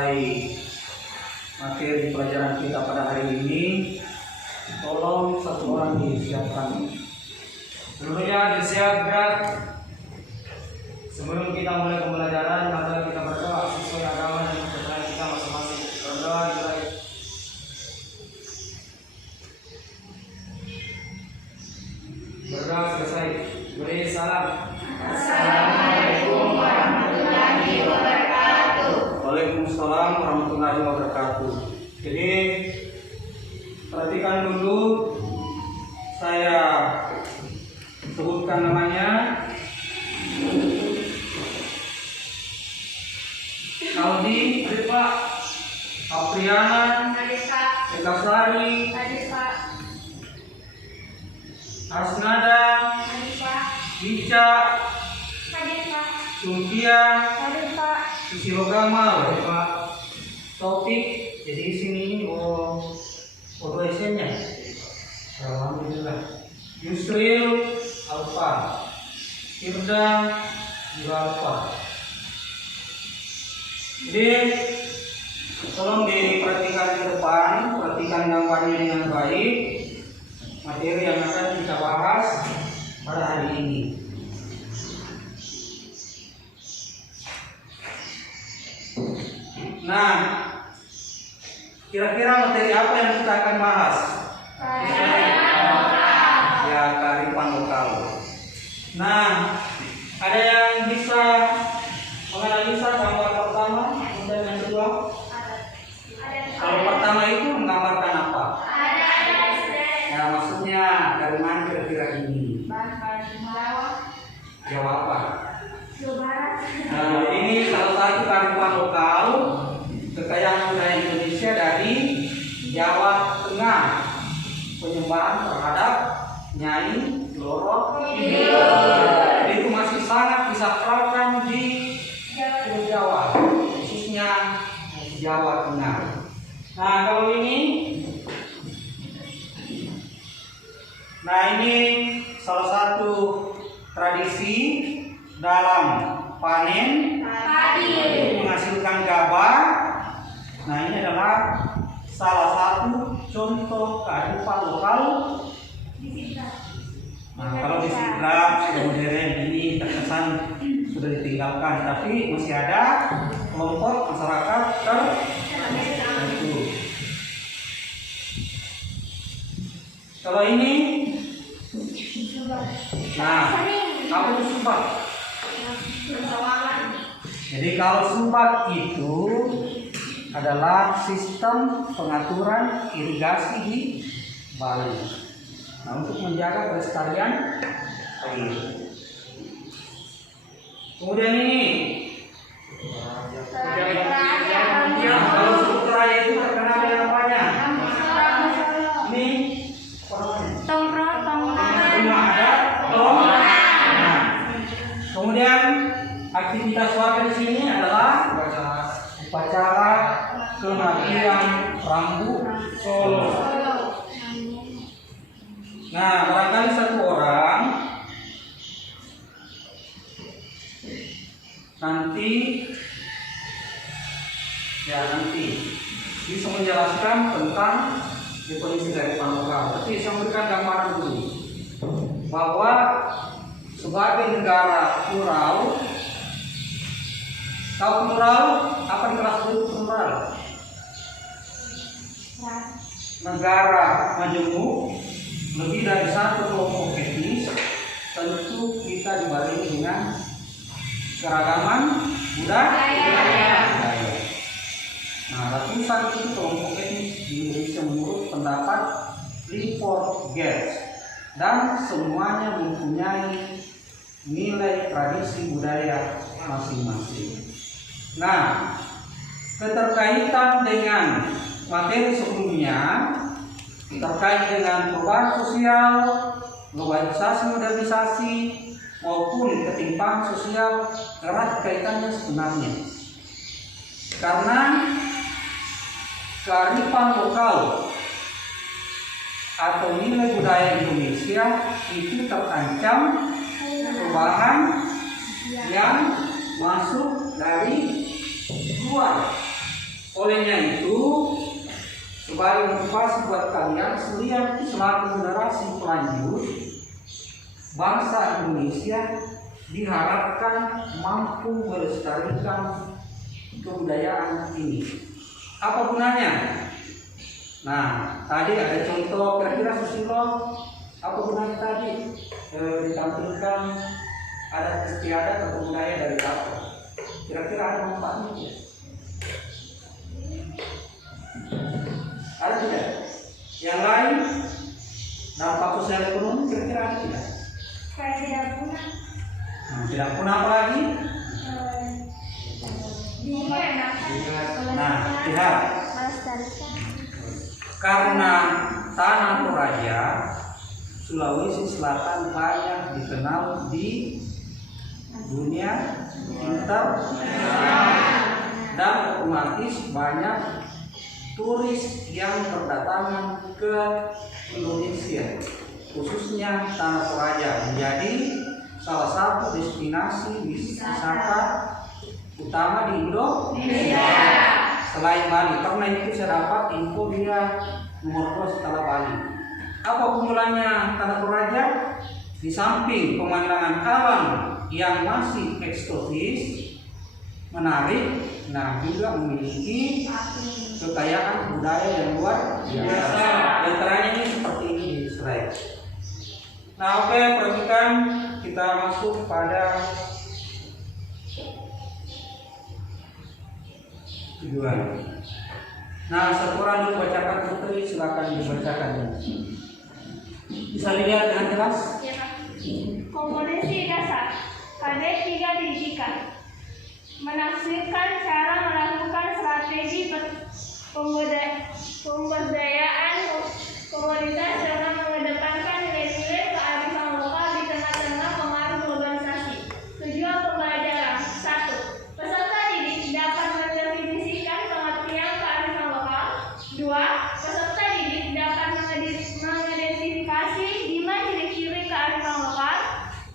selesai materi pelajaran kita pada hari ini. Tolong satu orang disiapkan. Seluruhnya disiap gerak. Sebelum kita mulai pembelajaran, mari kita berdoa sesuai agama dan kepercayaan kita masing-masing. Berdoa dimulai. Berdoa selesai. Beri salam. Assalamualaikum warahmatullahi wabarakatuh. Waalaikumsalam warahmatullahi wabarakatuh. Jadi perhatikan dulu, saya sebutkan namanya. Aldi, Hadir Pak. Apriana, Hadir Pak. Ekasari, Hadir Pak. Asnada, Hadir Pak. Ica, Hadir Pak. Sulkia, Hadir Pak. Susilo Gamal, Pak Taufik. Jadi di sini dosennya. Alhamdulillah. Yusril, Alfa, Firda, juga Alfa. Jadi tolong diperhatikan ke depan, perhatikan gambarnya dengan baik. Materi yang akan kita bahas pada hari ini. Nah, kira-kira materi apa yang kita akan bahas? Ya, kearifan lokal. Nah, ada yang bisa menganalisa gambar pertama dan yang kedua? Kalau pertama itu menggambarkan apa? Ya, maksudnya dari mana kira-kira ini? Jawab apa? Nah, ini salah satu kearifan lokal kekayaan budaya Indonesia dari Jawa Tengah, penyembahan terhadap Nyai Loro Kidul. Jadi itu masih sangat disakralkan di Jawa, khususnya Jawa Tengah. Nah, kalau ini, ini salah satu tradisi dalam panen untuk menghasilkan gabah. Nah, ini adalah salah satu contoh kearifan lokal. Nah, kalau di Sidrap sudah modern, ini terkesan sudah ditinggalkan, tapi masih ada kelompok masyarakat tertentu. Kalau ini, nah, apa itu subak? Jadi kalau subak itu adalah sistem pengaturan irigasi di Bali. Nah, untuk menjaga kelestarian air. Kemudian ini, kalau sutra itu terkenal dengan apanya? Ini rumah adat tong. Nah, kemudian aktivitas warga di sini adalah upacara kematian Rambu Solo. Nah, barangkali satu orang nanti bisa menjelaskan tentang definisi dari lokal. Tapi saya memberikan gambaran dulu bahwa sebagai negara plural, apa yang kelas itu plural? Negara majemuk, lebih dari satu kelompok etnis, tentu kita dibarengi dengan keragaman budaya. Nah, ratusan itu kelompok etnis di Indonesia menurut pendapat Clifford Geertz, dan semuanya mempunyai nilai tradisi budaya masing-masing. Nah, keterkaitan dengan materi sebelumnya terkait dengan perubahan sosial, globalisasi, modernisasi, maupun ketimpangan sosial erat kaitannya sebenarnya. Karena kearifan lokal atau nilai budaya Indonesia itu terancam perubahan yang masuk dari luar Olehnya itu, sebagai motivasi buat kalian selaku generasi pelanjut, bangsa Indonesia diharapkan mampu melestarikan kebudayaan ini. Apa gunanya? Nah, tadi ada contoh kira-kira Susilo. Apa gunanya tadi? Ditampilkan adat istiadat atau budaya dari apa? Kira-kira ada manfaatnya tidak? Ada tidak? Yang lain dampak sosial ekonomi kira-kira ada tidak? Saya tidak punah. Tidak punah apa lagi? Nah, lihat. Melestarikan. Karena tanah Toraja, Sulawesi Selatan banyak dikenal di dunia internasional dan otomatis banyak turis yang berdatangan ke Indonesia, khususnya tanah Toraja menjadi salah satu destinasi wisata utama di Indonesia selain Bali. Karena itu saya dapat info dia nomor 2 setelah Bali. Apa keunggulannya tanah Toraja? Di samping pemandangan alam yang masih eksotis, menarik, nah juga memiliki kekayaan budaya yang luar biasa. Antaranya ini seperti ini di slide. Nah, oke, perhatikan kita masuk pada tujuan. Nah, satu orang dulu bacakan, Putri, silakan dibacakan. Bisa dilihat dengan jelas? Ya, Pak. Kompetensi dasar pada 3 didikan. Menafsirkan cara melakukan strategi pemberdayaan komoditas dengan mengedepankan nilai-nilai kearifan lokal di tengah-tengah pengaruh globalisasi. Tujuan pembelajaran: 1. Peserta didik dapat mendefinisikan pengertian kearifan lokal. 2. Peserta didik dapat mengidentifikasi 5 ciri-ciri kearifan lokal.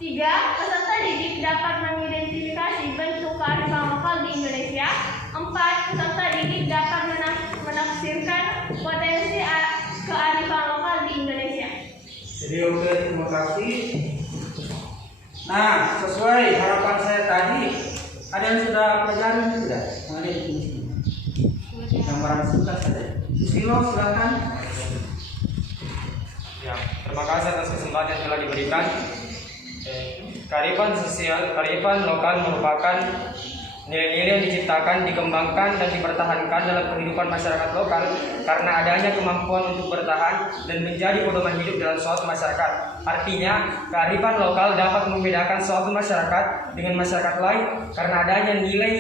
3. Peserta didik dapat mengidentifikasi bentuk kearifan lokal di Indonesia. 4. Peserta didik dapat menafsirkan potensi kearifan lokal di Indonesia. Jadi oke, terima kasih. Nah, sesuai harapan saya tadi, ada yang sudah pelajari tidak? Ada di sini. Gambaran singkat saja. Susilo, silakan. Ya, terima kasih atas kesempatan yang telah diberikan. Kearifan sosial, kearifan lokal merupakan nilai-nilai yang diciptakan, dikembangkan, dan dipertahankan dalam kehidupan masyarakat lokal karena adanya kemampuan untuk bertahan dan menjadi pedoman hidup dalam suatu masyarakat. Artinya, kearifan lokal dapat membedakan suatu masyarakat dengan masyarakat lain karena adanya nilai,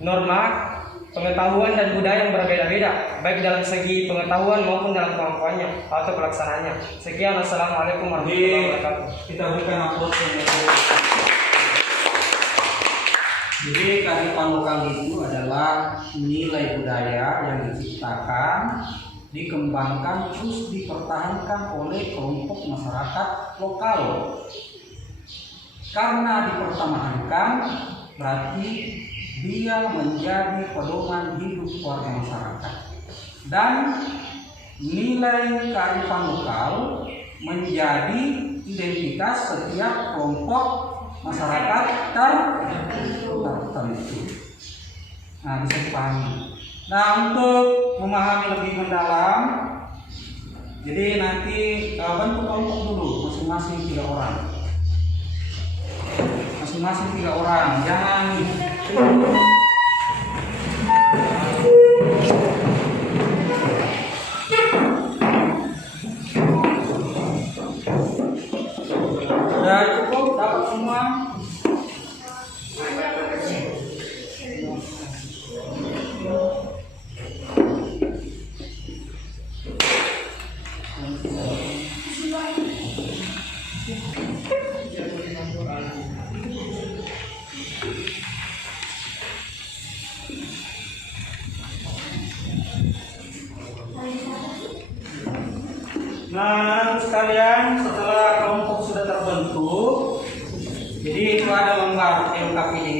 norma, pengetahuan dan budaya yang berbeda-beda, baik dalam segi pengetahuan maupun dalam kemampuannya atau pelaksanaannya. Sekian, wassalamualaikum warahmatullahi wabarakatuh. Kita berikan aplaus. Jadi kearifan lokal itu adalah nilai budaya yang diciptakan, dikembangkan, terus dipertahankan oleh kelompok masyarakat lokal. Karena dipertahankan, berarti dia menjadi pedoman hidup warga masyarakat. Dan nilai kearifan lokal menjadi identitas setiap kelompok masyarakat tertentu. Nah, bisa dipahami. Nah, untuk memahami lebih mendalam, jadi nanti bentuk kelompok dulu masing-masing 3 orang. Masing-masing 3 orang. Jangan sudah cukup, dapat semua. Nah, sekalian, setelah kelompok sudah terbentuk, jadi itu ada lembar LKPD.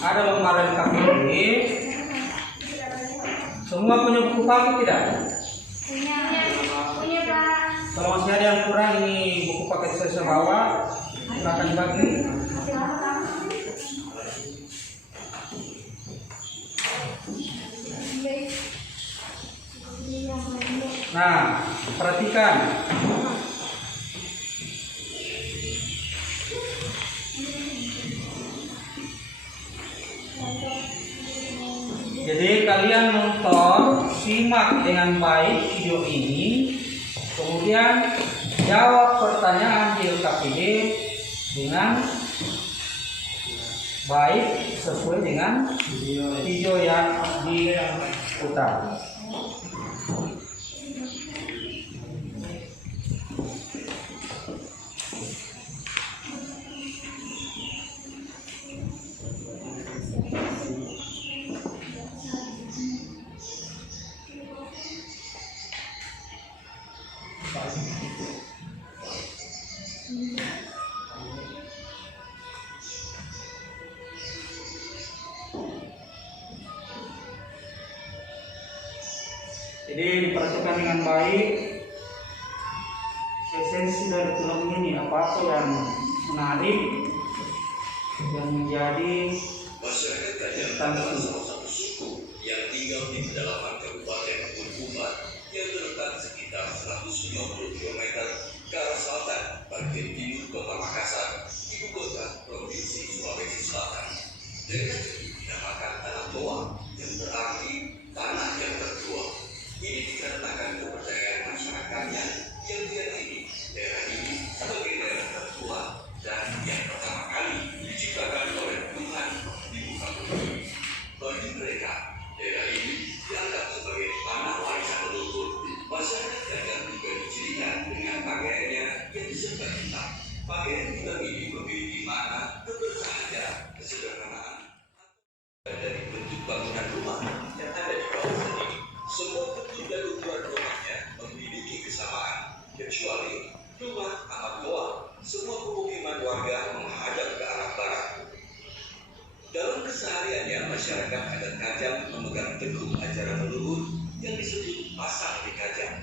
ada lembaran KPD. Semua punya buku paket tidak? Punya Pak. Kalau masih ada yang kurang, ini buku paket saya bawa, silakan dibagi. Nah, perhatikan. Jadi kalian nonton, simak dengan baik video ini, kemudian jawab pertanyaan di LKPD dengan baik sesuai dengan video yang diputar. Jadi diperhatikan dengan baik esensi dari film ini, apa yang menarik, yang menjadi masyarakat Kajar adalah salah satu suku yang tinggal di pedalaman Kabupaten Unkuman yang terletak sekitar 150 km ke arah selatan bagian timur Kota Makassar, ibu kota Provinsi Sulawesi Selatan. Daerah ini dinamakan Tanah Toa yang berarti tanah yang tertua. Ini dikarenakan kepercayaan masyarakatnya yang diyakini daerah ini sebagai daerah tertua dan yang pertama kali diciptakan oleh Tuhan di muka bumi. Bagi mereka, daerah ini dianggap sebagai tanah warisan leluhur. Masyarakat Kajar juga dicirikan dengan pakaiannya yang disertai hitam. Pakaian hitam ini memiliki makna kebersahaja, kesederhanaan dari bentuk bangunan rumah yang ada di kawasan ini. Semua bentuk dan ukuran rumahnya memiliki kesamaan, kecuali rumah Ahmad Toa. Semua pemukiman warga menghadap ke arah barat. Dalam kesehariannya, masyarakat adat Kajang memegang teguh ajaran leluhur yang disebut pasang di Kajang.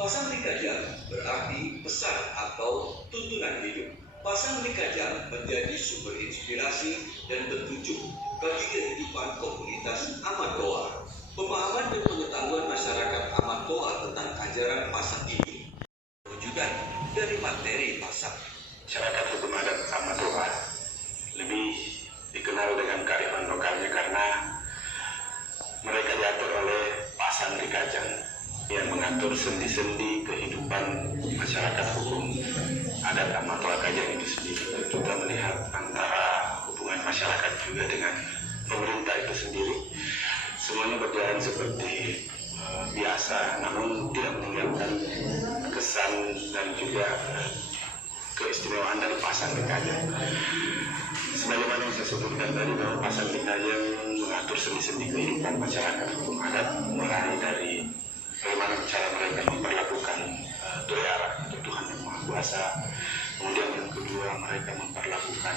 Pasang di Kajang berarti pesan atau tuntunan hidup. Pasang di Kajang menjadi sumber inspirasi dan petunjuk bagi kehidupan komunitas Ahmad Toa. Pemahaman dan pengetahuan masyarakat Ahmad Toa tentang ajaran pasang ini berwujudan dari materi pasang. Masyarakat hukum adat Ahmad Toa lebih dikenal dengan kearifan lokalnya karena mereka diatur oleh pasang di Kajang yang mengatur sendi-sendi kehidupan masyarakat hukum adat Ahmad Toa Kajang itu sendiri, dan juga melihat antara hubungan masyarakat juga dengan pemerintah itu sendiri. Semuanya berjalan seperti biasa, namun tidak meninggalkan kesan dan juga keistimewaan dari pasang di Kajang. Sebagaimana yang saya sebutkan tadi, bahwa pasang di Kajang mengatur sendi-sendi kehidupan masyarakat hukum adat, mulai dari bagaimana cara mereka memperlakukan toleran untuk Tuhan Yang Maha Kuasa. Kemudian yang kedua, mereka memperlakukan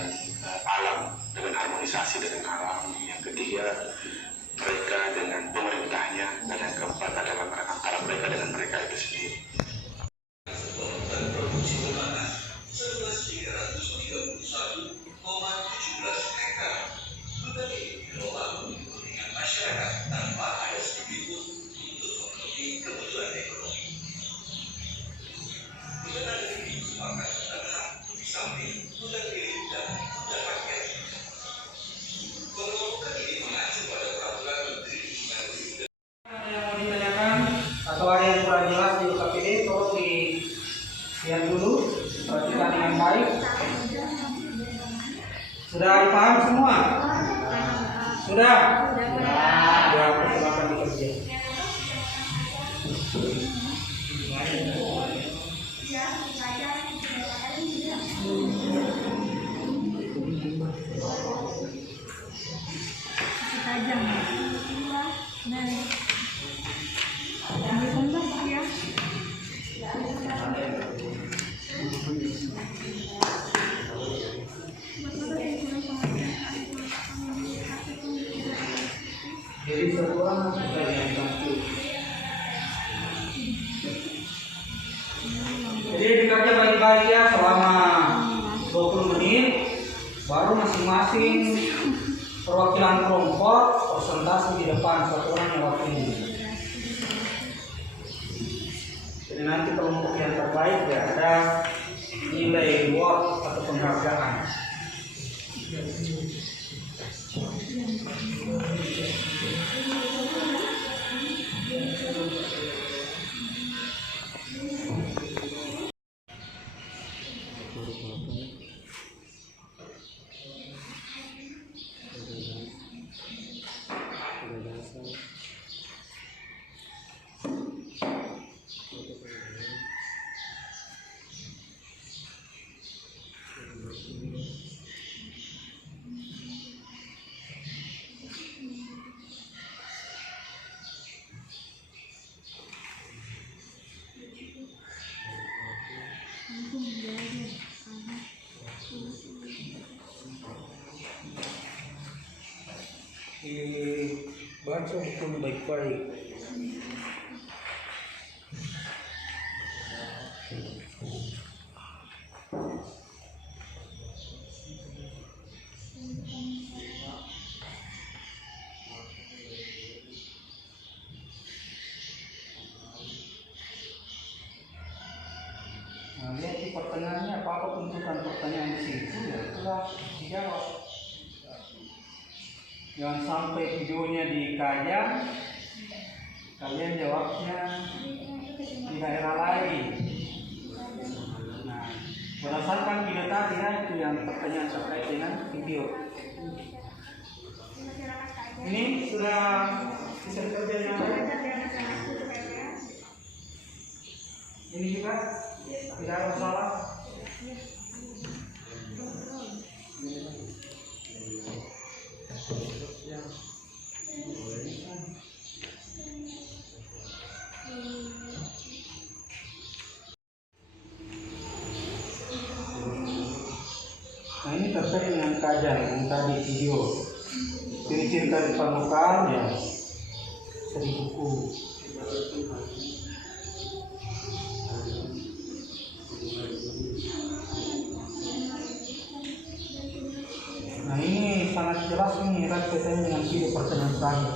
alam dengan harmonisasi dengan alam. Yang ketiga, mereka dengan pemerintahnya, dan yang keempat adalah antara mereka dengan mereka itu sendiri. Atau ada yang kurang jelas di UKPD, tolong dilihat dulu, perhatikan dengan baik. Sudah dipaham semua? Sudah? Ya, silakan dikerja. Jadi satuan kita yang satu. Jadi dikerja baik-baik ya selama 20 menit, baru masing-masing perwakilan kelompok presentasi di depan, satu orang yang wakili. Jadi nanti kelompok yang terbaik ya ada nilai award atau penghargaan. Baca buku baik-baik. Nah, lihat di pertanyaannya apa bentukan pertanyaan di situ ya sudah dijawab. Jangan sampai videonya dikajang, kalian jawabnya di daerah lain. Nah, berdasarkan video tadi ya, itu yang pertanyaan terkait dengan video. Ini sudah bisa dikerjakan. Ini juga tidak ada masalah. Nah, ini terkait dengan kajian yang tadi video. Ciri-ciri kearifan lokal ya dari buku. Nah, ini sangat jelas ini kaitannya dengan video pertanyaan terakhir.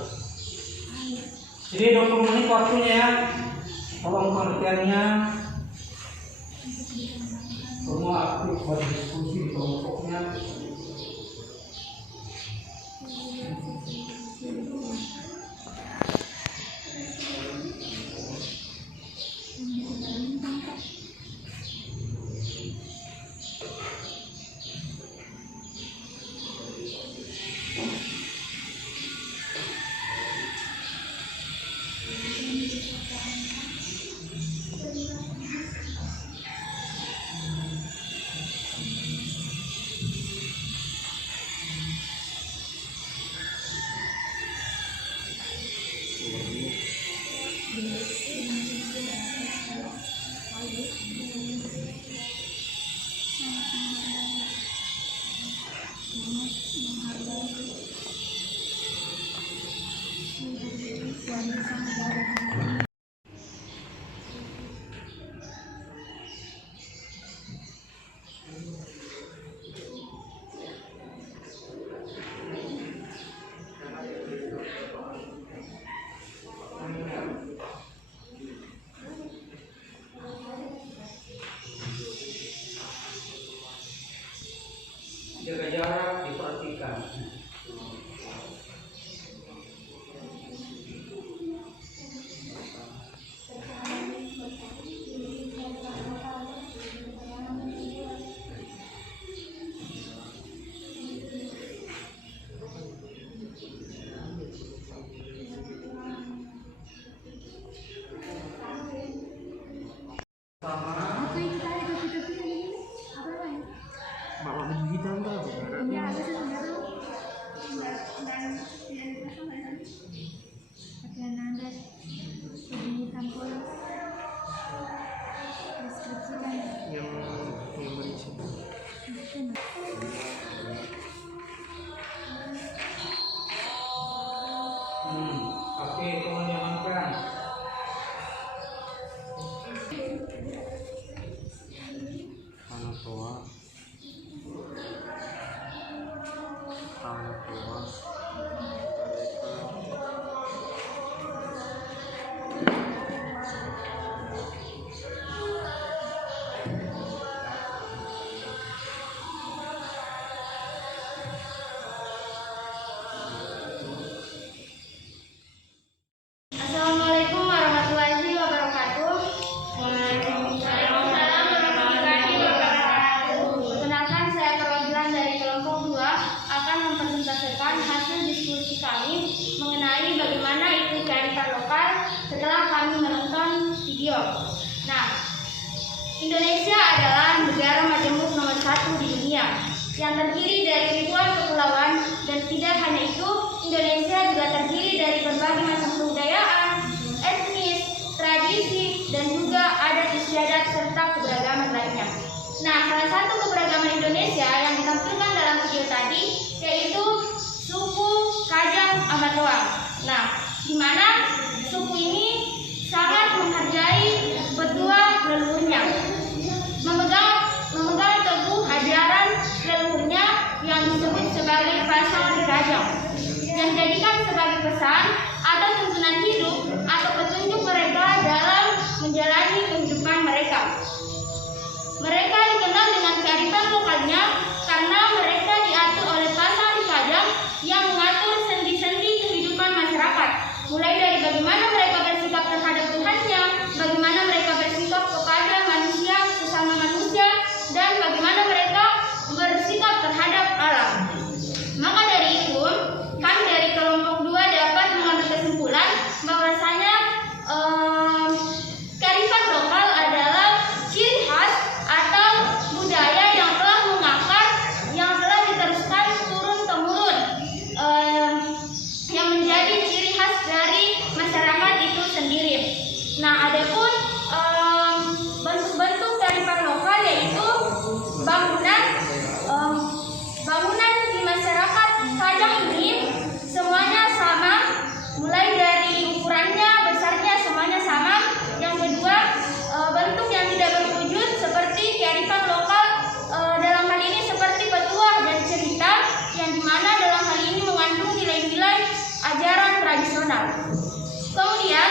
Jadi 20 menit waktunya ya. Tolong pengertiannya. Semua aktif berdiskusi di kelompoknya. Jaga jarak, diperhatikan. Oke, tolong diamankan. Anak tua. Assalamualaikum warahmatullahi wabarakatuh. Waalaikumsalam warahmatullahi wabarakatuh. Perkenalkan, saya perwakilan dari kelompok 2 akan mempresentasikan hasil diskusi kami mengenai bagaimana itu kearifan lokal setelah kami menonton video. Nah, Indonesia adalah negara majemuk nomor 1 di dunia yang terdiri dari ribuan kepulauan, dan tidak hanya itu, Indonesia juga terdiri dari berbagai macam kebudayaan, etnis, tradisi, dan juga adat istiadat serta keberagaman lainnya. Nah, salah satu keberagaman Indonesia yang ditampilkan dalam video tadi yaitu suku Kajang Amatoa. Nah, di mana suku ini sangat menghargai petua leluhurnya, memegang teguh ajaran leluhurnya yang disebut sebagai pasal Kajang, yang dijadikan sebagai pesan atau tuntunan hidup atau petunjuk mereka dalam menjalani kehidupan mereka. Mereka dikenal dengan kearifan lokalnya karena mereka diatur oleh pasal Kajang yang mengatur sendi-sendi kehidupan masyarakat, mulai dari bagaimana mereka bersikap terhadap Tuhannya, bagaimana mereka bersikap kepada manusia, sesama manusia, dan bagaimana mereka bersikap terhadap alam. Maka dari itu, kami dari kelompok 2 dapat mengambil kesimpulan bahwasanya kearifan lokal adalah ciri khas atau budaya yang telah mengakar, yang telah diteruskan turun-temurun, yang menjadi ciri khas dari masyarakat itu sendiri. Nah, adapun bentuk-bentuk kearifan lokal yaitu bangunan di masyarakat Kajang ini semuanya sama, mulai dari ukurannya, besarnya semuanya sama. Yang kedua, bentuk yang tidak berwujud seperti kearifan lokal dalam hal ini seperti petuah dan cerita, yang dimana dalam hal ini mengandung nilai-nilai ajaran tradisional. Kemudian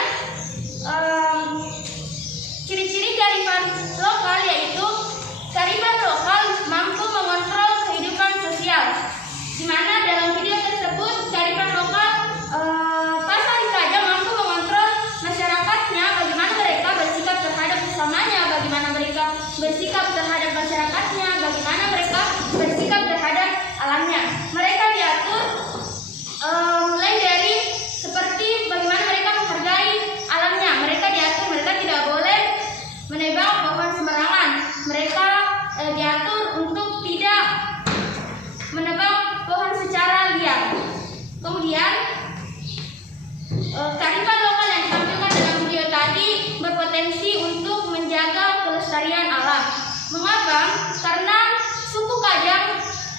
ciri-ciri kearifan lokal yaitu kearifan lokal mampu mengontrol kehidupan sosial, di mana dalam video tersebut kearifan lokal pasal Kajang mampu mengontrol masyarakatnya, bagaimana mereka bersikap terhadap sesamanya, bagaimana mereka bersikap terhadap masyarakatnya, bagaimana mereka bersikap terhadap alamnya. Mereka diatur mulai dari seperti bagaimana mereka menghargai alamnya. Mereka diatur, mereka tidak boleh menebang pohon sembarangan. Mereka diatur untuk tidak menebang pohon secara liar. Kemudian kearifan lokal yang ditampilkan dalam video tadi berpotensi untuk menjaga kelestarian alam. Mengapa? Karena suku Kajang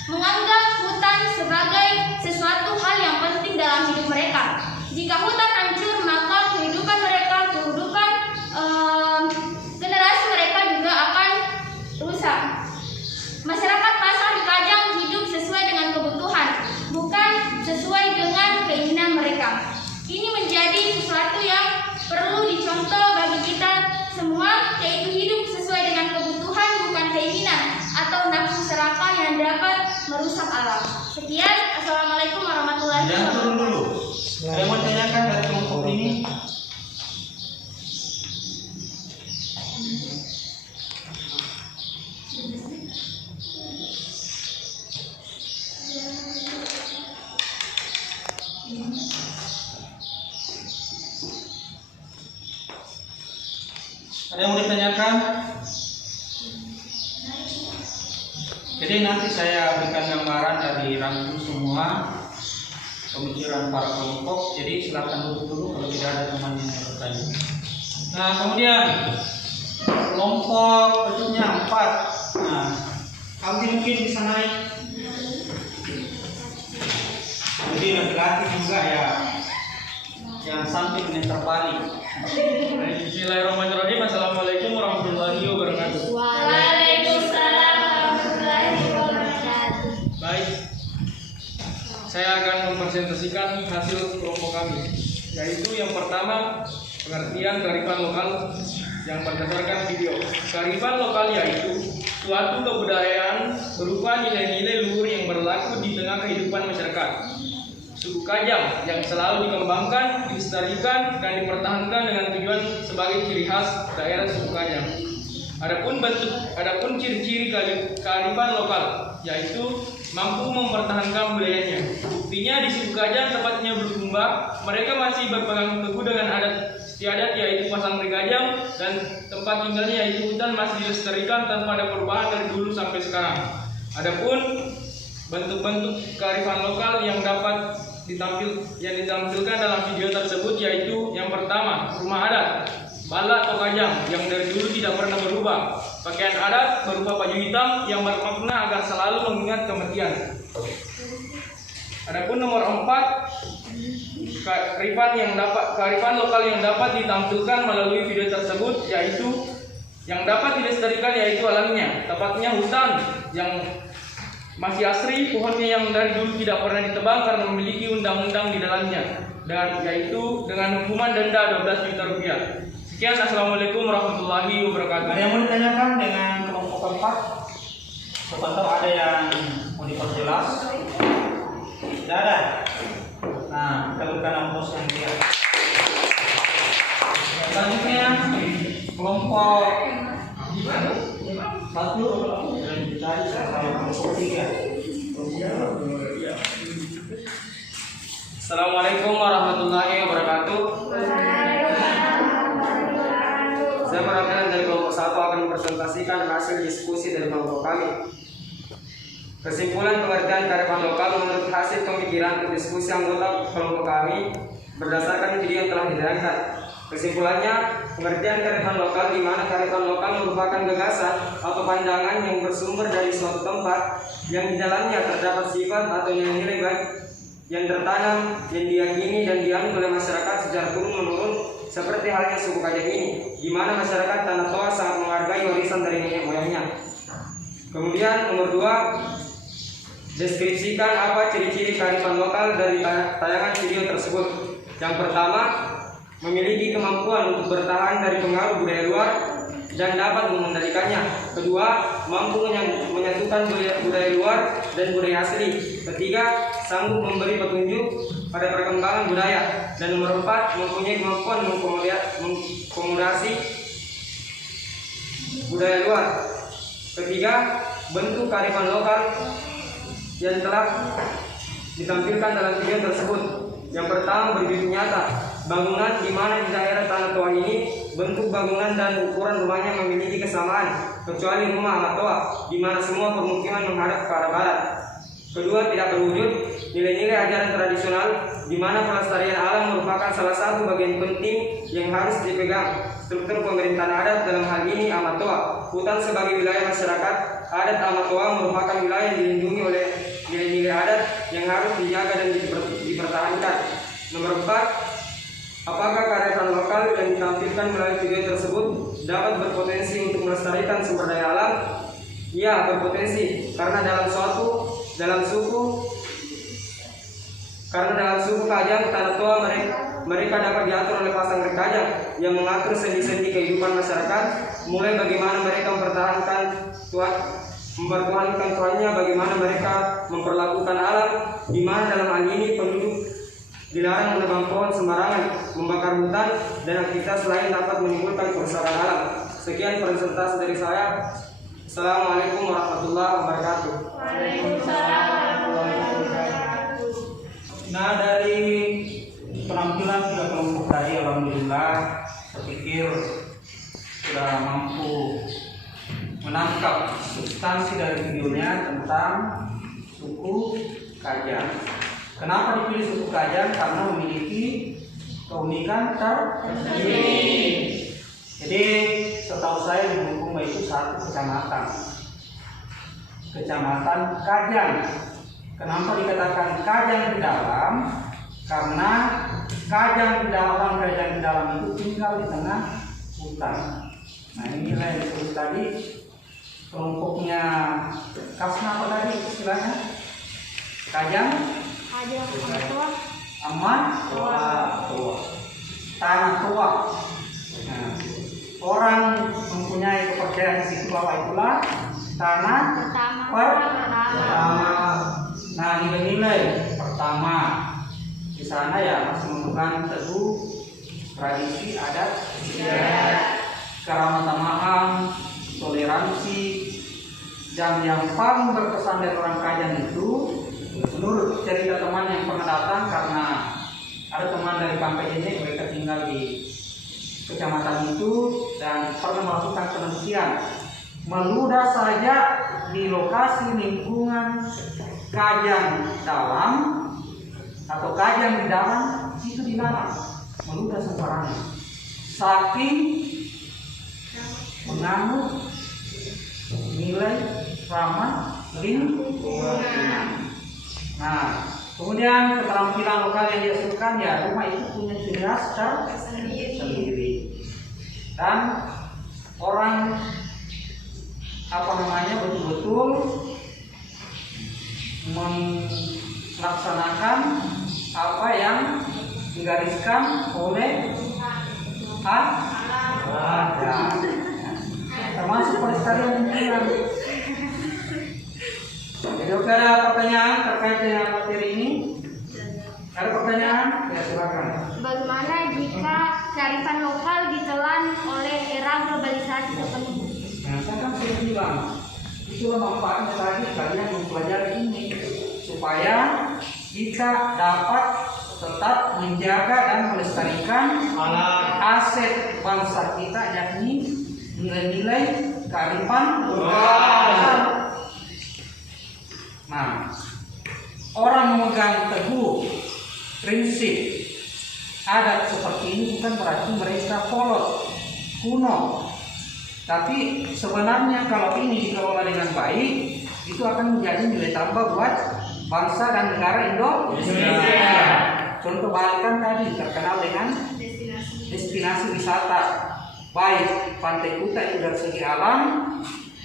menganggap hutan sebagai sesuatu hal yang penting dalam hidup mereka. Jika hutan hancur, maka kehidupan mereka, kehidupan generasi mereka juga akan rusak. Masyarakat pasal Kajang hidup sesuai dengan kebutuhan, bukan sesuai dengan keinginan mereka. Ini menjadi sesuatu yang perlu dicontoh bagi kita semua, yaitu hidup sesuai dengan kebutuhan, bukan keinginan atau nafsu serakah yang dapat merusak alam. Sekian, assalamualaikum warahmatullahi Jangan turun wabarakatuh. dulu. Ada yang mau tanyakan dari kelompok ini? Ada yang mau ditanyakan? Jadi nanti saya berikan gambaran dari rangkum semua pemikiran para kelompok. Jadi silakan duduk dulu kalau tidak ada teman yang bertanya. Nah, kemudian kelompok berikutnya 4. Nah, Aldi mungkin bisa naik. Jadi laki-laki juga ya. sampai dengan terbalik. Bismillahirrahmanirrahim. Assalamualaikum warahmatullahi wabarakatuh. Waalaikumsalam warahmatullahi wabarakatuh. Baik, saya akan mempresentasikan hasil kelompok kami, yaitu yang pertama pengertian kearifan lokal yang berdasarkan video. Kearifan lokal yaitu suatu kebudayaan berupa nilai-nilai luhur yang berlaku di tengah kehidupan masyarakat. Suku Kajang yang selalu dikembangkan, dilestarikan, dan dipertahankan dengan tujuan sebagai ciri khas daerah suku Kajang. Adapun ciri-ciri kearifan lokal yaitu mampu mempertahankan budayanya. Buktinya di suku Kajang tepatnya Bulukumba, mereka masih berpegang teguh dengan adat istiadat yaitu pasang bergajang, dan tempat tinggalnya yaitu hutan masih dilestarikan tanpa ada perubahan dari dulu sampai sekarang. Adapun bentuk-bentuk kearifan lokal yang ditampilkan dalam video tersebut yaitu yang pertama rumah adat Bala atau Kajang yang dari dulu tidak pernah berubah. Pakaian adat berupa baju hitam yang bermakna agar selalu mengingat kematian. Adapun nomor 4, kearifan lokal yang dapat ditampilkan melalui video tersebut yaitu yang dapat dilestarikan yaitu alamnya, tepatnya hutan yang masih asri, pohonnya yang dari dulu tidak pernah ditebang karena memiliki undang-undang di dalamnya, dan yaitu dengan hukuman denda 12 juta rupiah. Sekian, assalamualaikum warahmatullahi wabarakatuh. Ada yang mau ditanyakan dengan kelompok keempat? Sebentar, ada yang mau diperjelas? Tidak ada. Nah, kita berikan aplaus yang dia. Selanjutnya kelompok 1 dan dicari kelompok 3. Assalamualaikum warahmatullahi wabarakatuh. Saya perwakilan dari kelompok 1 akan mempresentasikan hasil diskusi dari kelompok kami. Kesimpulan pengertian kearifan lokal menurut hasil pemikiran dan diskusi anggota kelompok kami berdasarkan video yang telah ditayangkan. Kesimpulannya, pengertian kearifan lokal di mana kearifan lokal merupakan gagasan atau pandangan yang bersumber dari suatu tempat yang di dalamnya terdapat sifat atau nilai-nilai baik yang tertanam, yang diyakini dan dianut oleh masyarakat secara turun-menurun, seperti halnya suku Kajang ini, di mana masyarakat Tanah Toa sangat menghargai warisan dari nenek moyangnya. Kemudian nomor 2, deskripsikan apa ciri-ciri kearifan lokal dari tayangan video tersebut. Yang pertama, memiliki kemampuan untuk bertahan dari pengaruh budaya luar dan dapat mengendalikannya. Kedua, mampu menyatukan budaya luar dan budaya asli. Ketiga, sanggup memberi petunjuk pada perkembangan budaya. Dan nomor 4, mempunyai kemampuan mengakomodasi budaya luar. Ketiga, bentuk kearifan lokal yang telah ditampilkan dalam video tersebut. Yang pertama, berwujud nyata. Bangunan di mana di daerah Tanah Toa ini bentuk bangunan dan ukuran rumahnya memiliki kesamaan, kecuali rumah Amat Toa di mana semua permukiman menghadap ke arah barat. Kedua, tidak berwujud nilai-nilai ajaran tradisional di mana pelestarian alam merupakan salah satu bagian penting yang harus dipegang struktur pemerintahan adat, dalam hal ini Amat Toa. Hutan sebagai wilayah masyarakat adat Amat Toa merupakan wilayah yang dilindungi oleh nilai-nilai adat yang harus dijaga dan dipertahankan. Nomor 4, apakah kearifan lokal yang ditampilkan melalui video tersebut dapat berpotensi untuk melestarikan sumber daya alam? Ya, berpotensi, karena dalam suku Kajang Tanah Toa mereka dapat diatur oleh pasang Kajang yang mengatur sendi-sendi kehidupan masyarakat, mulai bagaimana mereka mempertahankan Tuhannya, bagaimana mereka memperlakukan alam, di mana dalam hal ini penduduk dilarang menebang pohon sembarangan, membakar hutan, dan aktivitas lain dapat menimbulkan kerusakan alam. Sekian presentasi dari saya. Assalamualaikum warahmatullahi wabarakatuh. Waalaikumsalam warahmatullahi wabarakatuh. Nah, dari penampilan tiga kelompok tadi, alhamdulillah, saya pikir sudah mampu menangkap substansi dari videonya tentang suku Kajang. Kenapa dipilih suku Kajang? Karena memiliki keunikan tersendiri. Jadi setahu saya di Bulukumba itu satu kecamatan Kajang. Kenapa dikatakan Kajang di dalam? karena kajang di dalam itu tinggal di tengah hutan. Nah, inilah yang disebut tadi kelompoknya Kasna apa tadi istilahnya? Kajang aman tua. Tanah tua. Nah, orang mempunyai kepercayaan di situ bahwa itulah tanah pertama. Nah, nilai-nilai pertama di sana ya masih memegang teguh tradisi adat, keramah tamahan, toleransi, dan yang paling berkesan dari orang Kajang itu menurut cerita teman yang pernah datang, karena ada teman dari Pampai ini, mereka tinggal di kecamatan itu dan pernah melakukan penelitian. Meludah saja di lokasi lingkungan Kajang dalam atau Kajang di dalam itu dilarang meludah sembarangan, saking menganut nilai ramah lingkungan. Nah, kemudian keterampilan lokal yang dihasilkan ya rumah itu punya ciri khas tersendiri, dan orang betul-betul melaksanakan apa yang digariskan oleh adat, termasuk pelestarian lingkungan. Jadi oke, ada pertanyaan terkait dengan materi ini? Ada pertanyaan? Ya silakan. Bagaimana jika kearifan lokal ditelan oleh era globalisasi terpenuh? Nah, saya kan sudah bilang, itulah manfaatnya tadi kalian mempelajari ini supaya kita dapat tetap menjaga dan melestarikan aset bangsa kita, yakni nilai-nilai kearifan lokal. Nah, orang memegang teguh prinsip adat seperti ini bukan berarti mereka polos, kuno. Tapi sebenarnya kalau ini dikelola dengan baik, itu akan menjadi nilai tambah buat bangsa dan negara Indonesia. Contoh Balikkan tadi terkenal dengan destinasi wisata, baik Pantai Kuta itu dari segi alam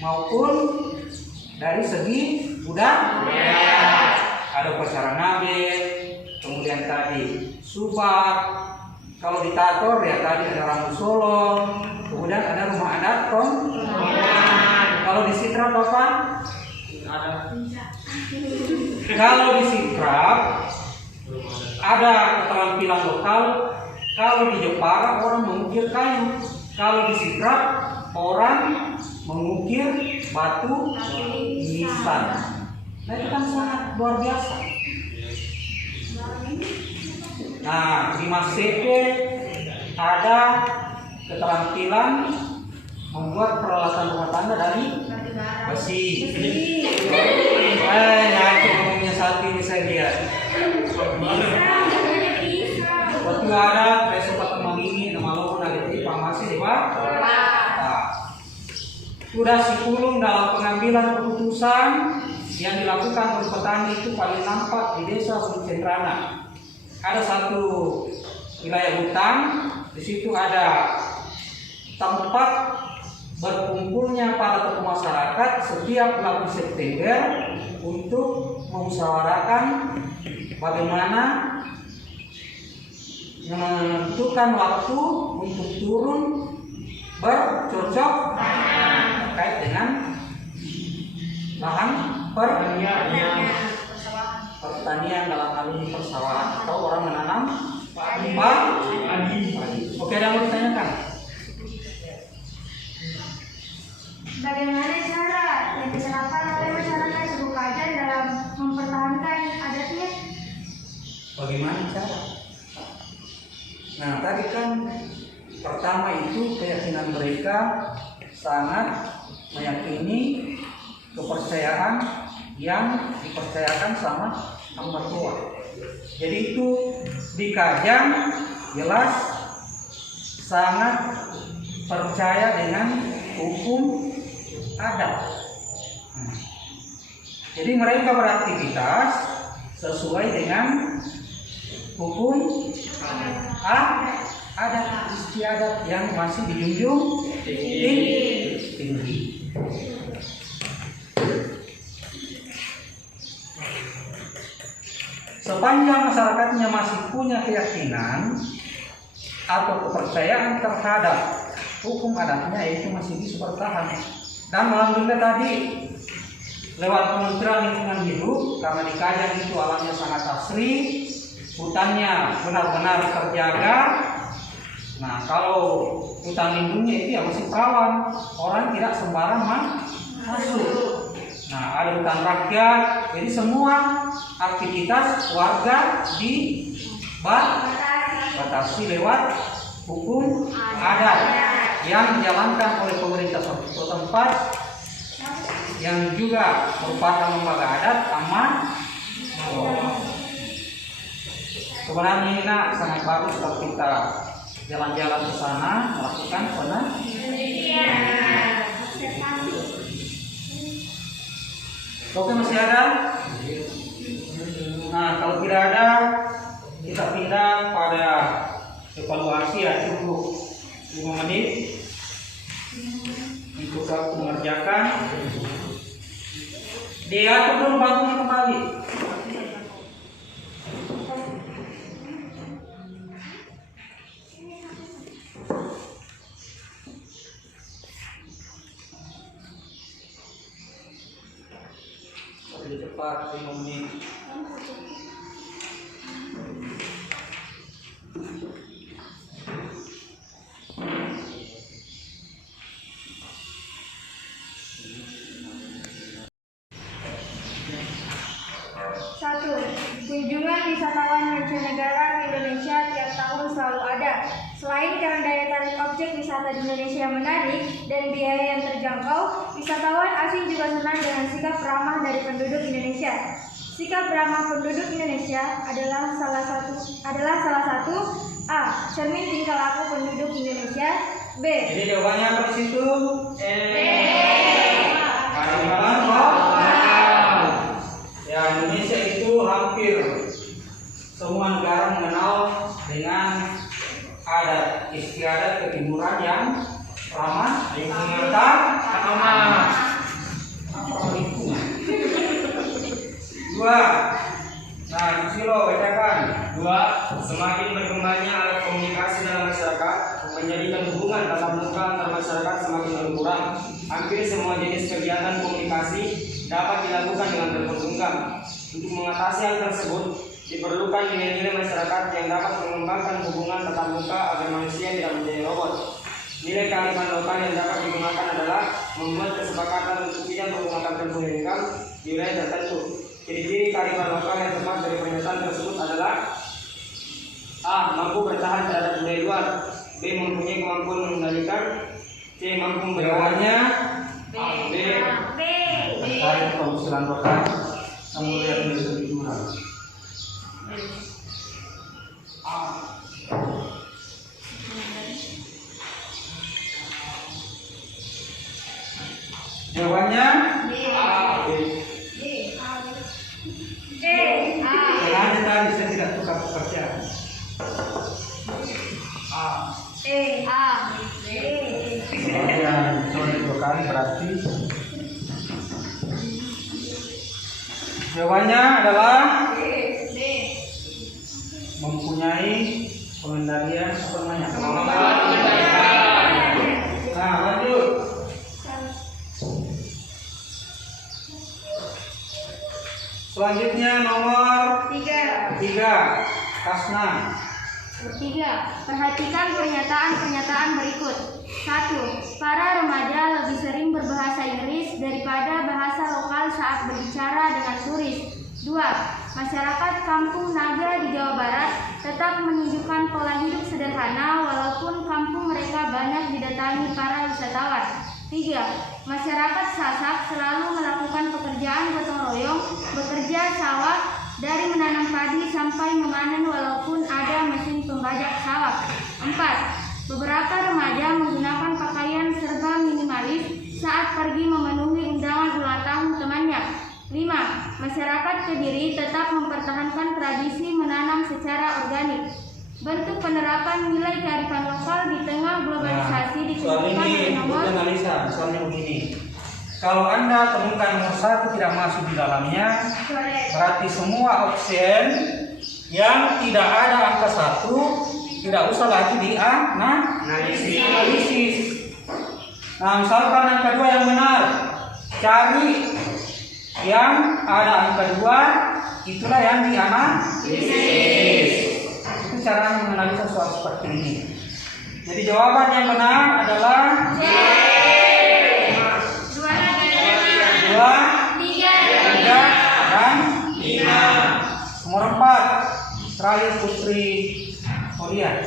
maupun dari segi budaya. Ada upacara Nabe, kemudian tadi Subak. Kalau di Tator ya tadi ada Rambu Solo, kemudian ada rumah adat Kalau di Sitrap apa? Ada. Kalau di Sitrap ada keterampilan lokal. Kalau di Jepara orang mengukir kayu. Kalau di Sitrap orang mengukir batu nisan. Nah, itu kan sangat luar biasa. Nah, di Maseke ada keterampilan membuat peralatan rumah tangga dari besi. Nah, umumnya saat ini saya lihat. Waktu ada, saya sempat mengingi nama lo nanti farmasi di Pak. Sudah Sipulung dalam pengambilan keputusan yang dilakukan oleh petani itu paling nampak di desa Cendrana. Ada satu wilayah hutan, di situ ada tempat berkumpulnya para tokoh masyarakat setiap bulan September untuk memusyawarahkan bagaimana menentukan waktu untuk turun bercocok terkait dengan lahan pertanian, dalam hal ini persawahan atau orang menanam padi. Oke, ada yang mau ditanyakan? Bagaimana cara yang diterapkan oleh masyarakat suku Kajang dalam mempertahankan adatnya? Bagaimana cara? Nah, tadi kan pertama itu keyakinan mereka sangat meyakini kepercayaan yang dipercayakan sama hamba tua. Jadi itu di Kajang jelas sangat percaya dengan hukum adat. Jadi mereka beraktivitas sesuai dengan hukum adat istiadat yang masih dijunjung tinggi. Sepanjang masyarakatnya masih punya keyakinan atau kepercayaan terhadap hukum adatnya, itu masih bisa bertahan. Dan alhamdulillah tadi lewat Kementerian Lingkungan Hidup, karena di Kajang itu alamnya sangat asri, hutannya benar-benar terjaga. Nah, kalau hutan lindungnya itu ya masih perawan, orang tidak sembarang masuk. Nah, ada hutan rakyat, jadi semua aktivitas warga dibatasi lewat hukum adat yang dijalankan oleh pemerintah setempat yang juga merupakan lembaga adat aman. Sebenarnya ini sangat bagus kalau kita jalan-jalan ke sana melakukan penelitian. Oke, masih ada? Nah, kalau tidak ada, kita pindah pada evaluasi ya, cukup 5 menit untuk aku mengerjakan. Dia belum bangunnya kembali. Lebih cepat 5 menit. Satu, kunjungan wisatawan mancanegara ke Indonesia tiap tahun selalu ada. Selain karena daya tarik objek wisata di Indonesia yang menarik dan biaya yang terjangkau, wisatawan asing juga senang dengan sikap ramah dari penduduk Indonesia. Sikap ramah penduduk Indonesia adalah salah satu A. Cermin tingkah laku penduduk Indonesia. B. Jadi jawabannya apa di situ? Ya, Indonesia itu hampir semua negara mengenal dengan adat istiadat ketimuran yang ramah lingkungan. Dua. Nah, Silo bacakan. 2. Semakin berkembangnya alat komunikasi dalam masyarakat menjadikan hubungan tatap muka antar masyarakat semakin berkurang. Hampir semua jenis kegiatan komunikasi dapat dilakukan dengan telepon genggam. Untuk mengatasi hal tersebut, diperlukan nilai-nilai masyarakat yang dapat mengembangkan hubungan tatap muka agar manusia tidak menjadi robot. Nilai kearifan lokal yang dapat digunakan adalah membuat kesepakatan untuk tidak menggunakan telepon genggam di wilayah tertentu. Ciri-ciri kearifan lokal yang tepat dari pernyataan tersebut adalah A. Mampu bertahan terhadap budaya luar. B. Mempunyai kemampuan mengendalikan. C. Mampu Jawabannya B. terkait pengusulan lokal kemudian ketimuran. Jawabannya jangan tadi saya tidak suka pekerjaan. Kemudian menentukan berarti jawabannya adalah mempunyai pengendalian apa namanya? Nah, lanjut. Selanjutnya nomor 3. Kasna. 3. Perhatikan pernyataan-pernyataan berikut. 1. Para remaja lebih sering berbahasa Inggris daripada bahasa lokal saat berbicara dengan turis. 2. Masyarakat Kampung Naga di Jawa Barat tetap menunjukkan pola hidup sederhana walaupun kampung mereka banyak didatangi para wisatawan. 3. Masyarakat Sasak selalu melakukan pekerjaan gotong royong, bekerja sawah dari menanam padi sampai memanen walaupun ada mesin pembajak sawah. 4. Beberapa remaja menggunakan pakaian serba minimalis saat pergi memenuhi undangan ulang tahun temannya. 5. Masyarakat Kediri tetap mempertahankan tradisi menanam secara organik. Bentuk penerapan nilai kearifan lokal di tengah globalisasi soal ditentukan ini oleh nomor. analisa, soalnya begini. Kalau Anda temukan nomor 1 tidak masuk di dalamnya, berarti semua option yang tidak ada angka 1 tidak usah lagi dianalisis. Nah, misalkan angka 2 yang benar, cari yang ada angka 2, itulah yang dianalisis. Itu cara menganalisa soal seperti ini. Jadi jawaban yang benar adalah C. 2, 2, 3, 3, dan 5. Nomor 4, terakhir Putri Olia.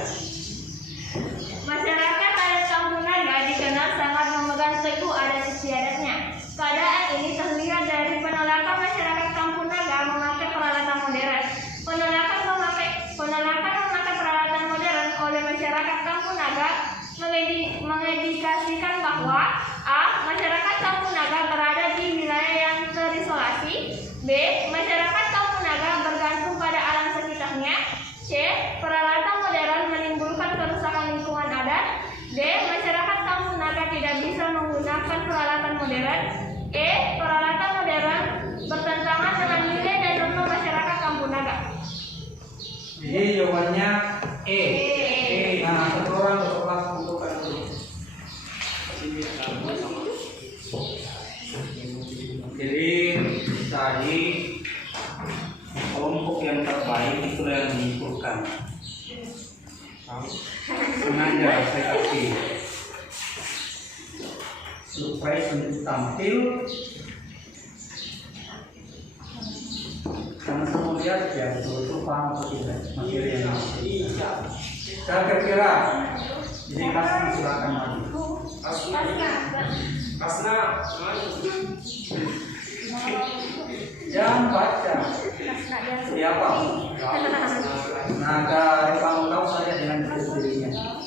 Masyarakat adat Kampung Naga dikenal sangat memegang teguh adat istiadatnya. Keadaan ini terlihat dari penolakan masyarakat Kampung Naga memakai peralatan modern. Penolakan memakai peralatan modern oleh masyarakat Kampung Naga mengindikasikan bahwa A. Masyarakat Kampung Naga berada di wilayah yang terisolasi. B. Masyarakat Kampung Naga bergantung pada alam sekitarnya. C. Peralatan modern menimbulkan kerusakan lingkungan adat. D. Masyarakat Kampung Naga tidak bisa menggunakan peralatan modern. E. Peralatan modern bertentangan dengan nilai dan norma masyarakat Kampung Naga. Jadi jawabannya E. Nah, satu orang langsung tentukan dulu. Jadi tadi kelompok yang terbaik itu yang diukurkan. Sengaja saya kasih surprise untuk tampil. Karena semua lihat ya betul-betul paham atau tidak materi yang saya kira. Jadi kasih silakan maju. Asna, Jangan baca. Siapa? Nah, dari kamu tahu saja dengan dirinya.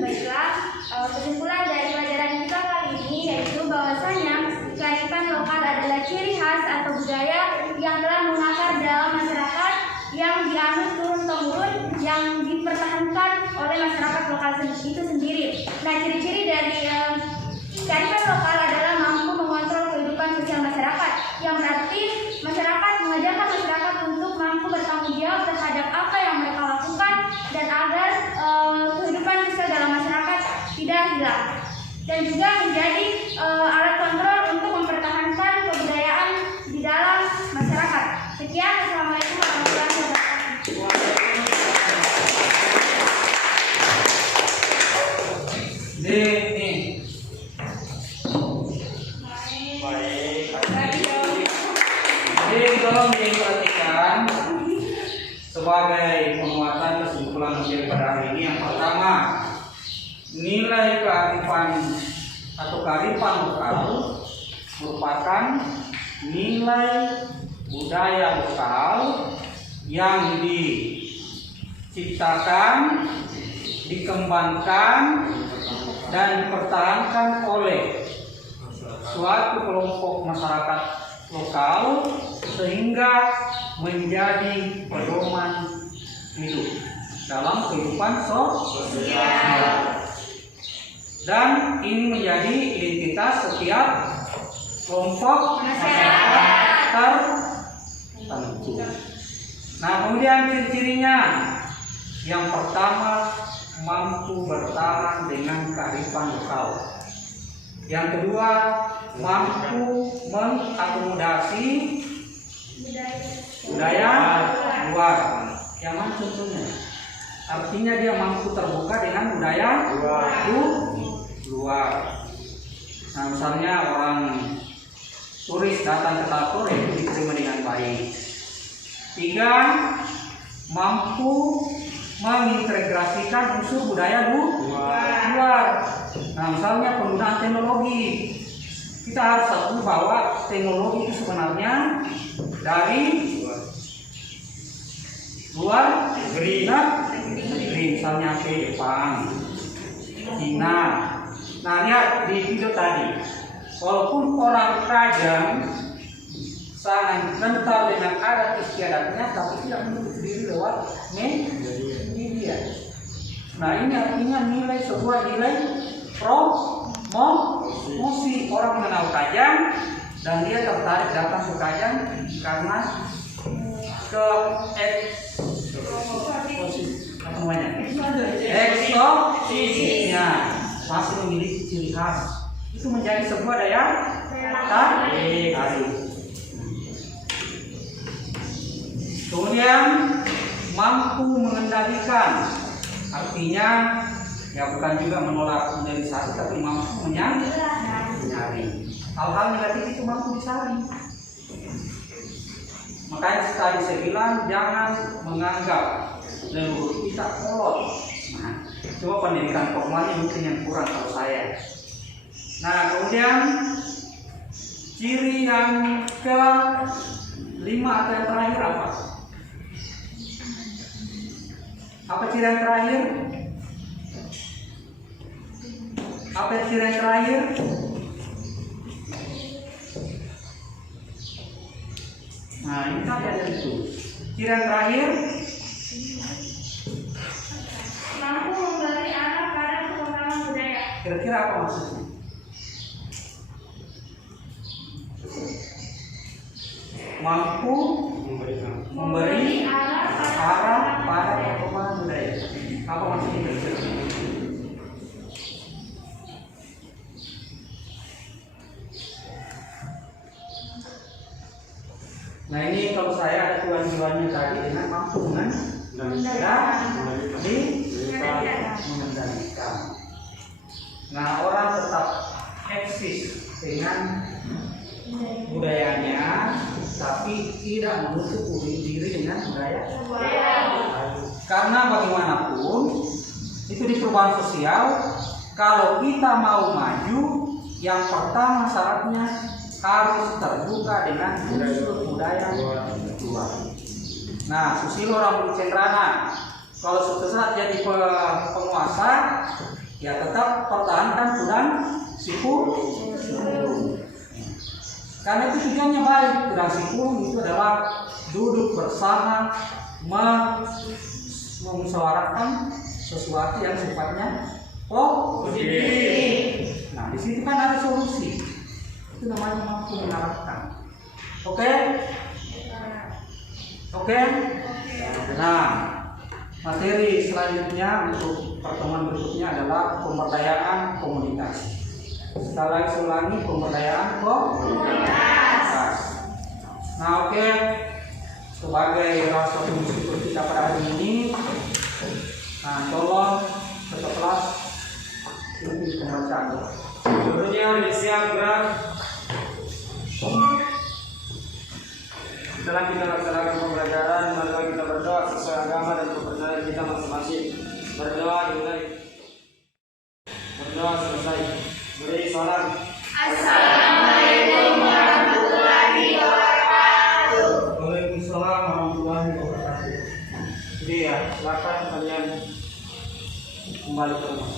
Baiklah, kesimpulan dari pelajaran kita kali ini yaitu bahwasanya kearifan lokal adalah ciri khas atau budaya yang telah mengakar dalam masyarakat, yang dianut turun-temurun, yang dipertahankan oleh masyarakat lokal itu sendiri. Nah, ciri-ciri dari kearifan lokal adalah mampu mengontrol kehidupan sosial masyarakat, yang berarti masyarakat mengajarkan masyarakat untuk mampu bertanggung jawab terhadap apa yang mereka lakukan dan agar kehidupan sosial dalam masyarakat tidak hilang, dan juga menjadi alat kontrol untuk mempertahankan kebudayaan di dalam masyarakat. Sekian, assalamualaikum warahmatullahi wabarakatuh. Jadi tolong diperhatikan sebagai penguatan kesimpulan materi pada hari ini. Yang pertama, nilai kearifan atau kearifan lokal merupakan nilai budaya lokal yang diciptakan, dikembangkan, dan dipertahankan oleh suatu kelompok masyarakat lokal sehingga menjadi pedoman hidup dalam kehidupan sosial. Dan ini menjadi identitas setiap kelompok masyarakat tertentu. Nah, kemudian ciri-cirinya, yang pertama mampu bertahan dengan kearifan lokal. Yang kedua, mampu mengakomodasi budaya luar. Yang mana contohnya? Artinya dia mampu terbuka dengan budaya luar. Nah, misalnya orang turis datang ke Tato itu diterima dengan baik. 3, mampu mengintegrasikan unsur budaya luar. Nah, misalnya penggunaan teknologi, kita harus tahu bahwa teknologi itu sebenarnya dari luar negeri, misalnya Jepang, Cina. Nah, lihat di video tadi, walaupun orang kerajaan sangat kental dengan adat istiadatnya, tapi tidak menutup diri lewat media. Nah, ini artinya sebuah nilai promosi. Orang mengenal Kajang dan dia tertarik datang ke Kajang karena eksosisnya masih memiliki ciri khas. Itu menjadi sebuah daya tarik. Kemudian mampu mengendalikan, artinya ya bukan juga menolak modernisasi, tapi mampu menyaring. Hal-hal negatif itu mampu disaring. Makanya tadi saya bilang jangan menganggap leluhur kita kolot. Nah, cuma pendidikan formalnya mungkin yang kurang kalau saya. Nah, kemudian ciri yang ke-5 atau yang terakhir apa? Apa ciri yang terakhir? Apa ciri yang terakhir? Nah, ini tadi ada itu. Ciri yang terakhir mampu memberi arah pada perkembangan budaya. kira-kira apa maksudnya? Mampu memberi arah pada perkembangan budaya. Apa maksudnya kira-kira? Nah, ini kalau saya ada tujuannya tadi dengan mampu mengendalikan. Nah, orang tetap eksis dengan budayanya, tapi tidak menutup diri dengan budaya. Karena bagaimanapun itu di perubahan sosial, kalau kita mau maju, yang pertama syaratnya harus terbuka dengan unsur budaya luar. Nah, Susilo Rambut Cendrana, kalau suatu saat jadi penguasa, ya tetap pertahankan pedang Sipulung. Karena itu tujuannya baik. Pedang Sipulung itu adalah duduk bersama memusyawarahkan sesuatu yang sifatnya positif. Nah, di situ kan ada solusi. Itu namanya mampu mengarahkan. Oke? Nah, materi selanjutnya untuk pertemuan berikutnya adalah pemberdayaan komunitas. Sekali lagi saya ulangi, pemberdayaan komunitas. Nah, sebagai rasa syukur kita pada hari ini, nah tolong tetap kelas ini pembacaan. Seluruhnya disiap gerak. Setelah kita laksanakan pembelajaran, marilah kita berdoa sesuai agama dan kepercayaan kita masing-masing. Berdoa dimulai. Berdoa selesai. Beri salam. Assalamualaikum warahmatullahi wabarakatuh. Waalaikumsalam warahmatullahi wabarakatuh. Jadi ya, silakan kalian kembali ke rumah.